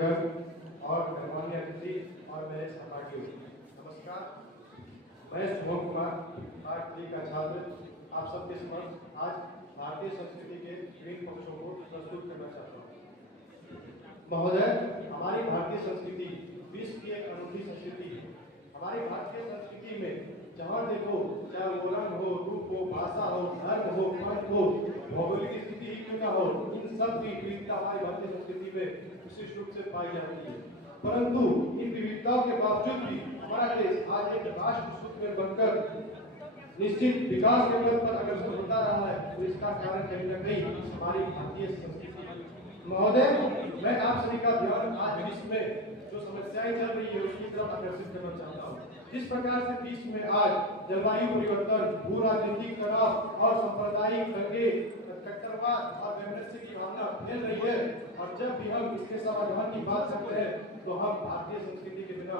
और मेहरबानी अतिथि और मेरे सहपाठियों, नमस्कार। मैं शुभम कुमार, आर्ट का छात्र, आप सबके समक्ष आज भारतीय संस्कृति के विभिन्न पक्षों को प्रस्तुत करना चाहता हूँ। महोदय, हमारी भारतीय संस्कृति विश्व की एक अनूठी संस्कृति है। हमारी भारतीय संस्कृति में जहाँ देखो, चाहे वो रंग हो, रूप हो, भाषा हो, धर्म हो, पंथ हो, भौगोलिक स्थिति ही क्यों ना हो, इन सब की विविधता हमारी भारतीय संस्कृति में विशिष्ट रूप से पाई जाती है। परंतु इन विविधताओं के बावजूद भी हमारा देश आज एक राष्ट्र सूत्र में बनकर निश्चित विकास के पथ पर अग्रसर होता रहा है, तो इसका कारण कहीं न कहीं हमारी भारतीय संस्कृति है। महोदय, मैं आप सभी का ध्यान आज विश्व में जो समस्याएं चल रही है उसकी तरफ आकर्षित करना चाहता हूँ। जिस प्रकार से विश्व में आज जलवायु परिवर्तन, भू राजनीतिक तनाव और सांप्रदायिक दंगे, कट्टरवाद और वैमनस्य की भावना फैल रही है, और जब भी हम इसके समाधान की बात करते हैं तो हम भारतीय संस्कृति के बिना,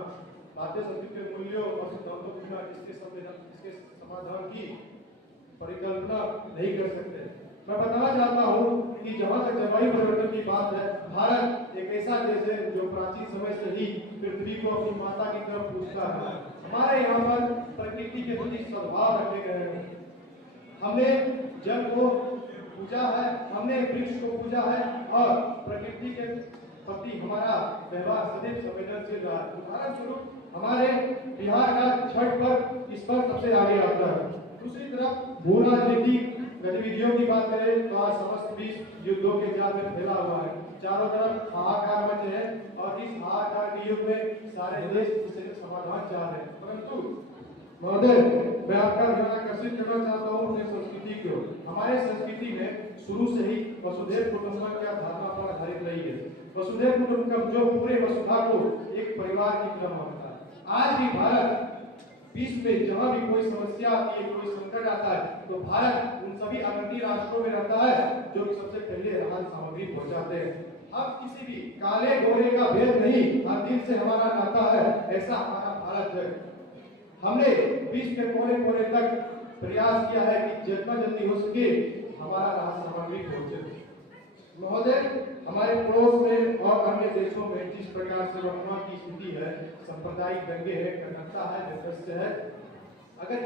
भारतीय संस्कृति के मूल्यों और सिद्धांतों के बिना इसके समाधान की परिकल्पना नहीं कर सकते। मैं बताना चाहता हूँ कि जहाँ तक जलवायु परिवर्तन की बात है, भारत एक ऐसा देश है जो प्राचीन समय से ही पृथ्वी को अपनी माता की तरफ पूजता है। हमारे यहाँ पर प्रकृति के प्रति सद्भाव रखे गए हैं। हमने जल को पूजा है, हमने वृक्ष को पूजा है, और प्रकृति के प्रति हमारा व्यवहार सदैव संवेदनशील रहा है। उदाहरण स्वरूप हमारे बिहार का छठ पर्व इस पर सबसे आगे आता है। दूसरी तरफ भू राजनीतिक गतिविधियों की बात करें तो आज समस्त विश्व युद्धों के जाल में फैला हुआ है। चारों तरफ हाहाकार मच है, और इस हाहाकार के युग में सारे देश इससे समाधान चाह रहे हैं। परंतु महोदय, मैं आपका ध्यान आकर्षित करना चाहता हूँ अपनी संस्कृति की ओर। हमारे संस्कृति में शुरू से ही वसुधैव कुटुंबकम की धारणा पर आधारित रही है। वसुधैव कुटुंबकम जो पूरे वसुधा को एक परिवार की तरह मानता है। आज भी भारत विश्व में जहाँ भी कोई समस्या आती है, कोई संकट आता है, तो भारत उन सभी अग्रणी राष्ट्रों में रहता है जो कि सबसे पहले राहत सामग्री पहुंचाते हैं। अब किसी भी काले गोरे का भेद नहीं, हर दिल से हमारा नाता है, ऐसा हमारा भारत है। हमने विश्व के कोने कोने तक प्रयास किया है कि जितना जल्दी हो सके हमारा राहत सामग्री पहुंचे। महोदय, हमारे पड़ोस में और अन्य देशों में जिस प्रकार से वर्तमान की स्थिति है, सांप्रदायिक दंगे है, कट्टरता है, वैमनस्य है, अगर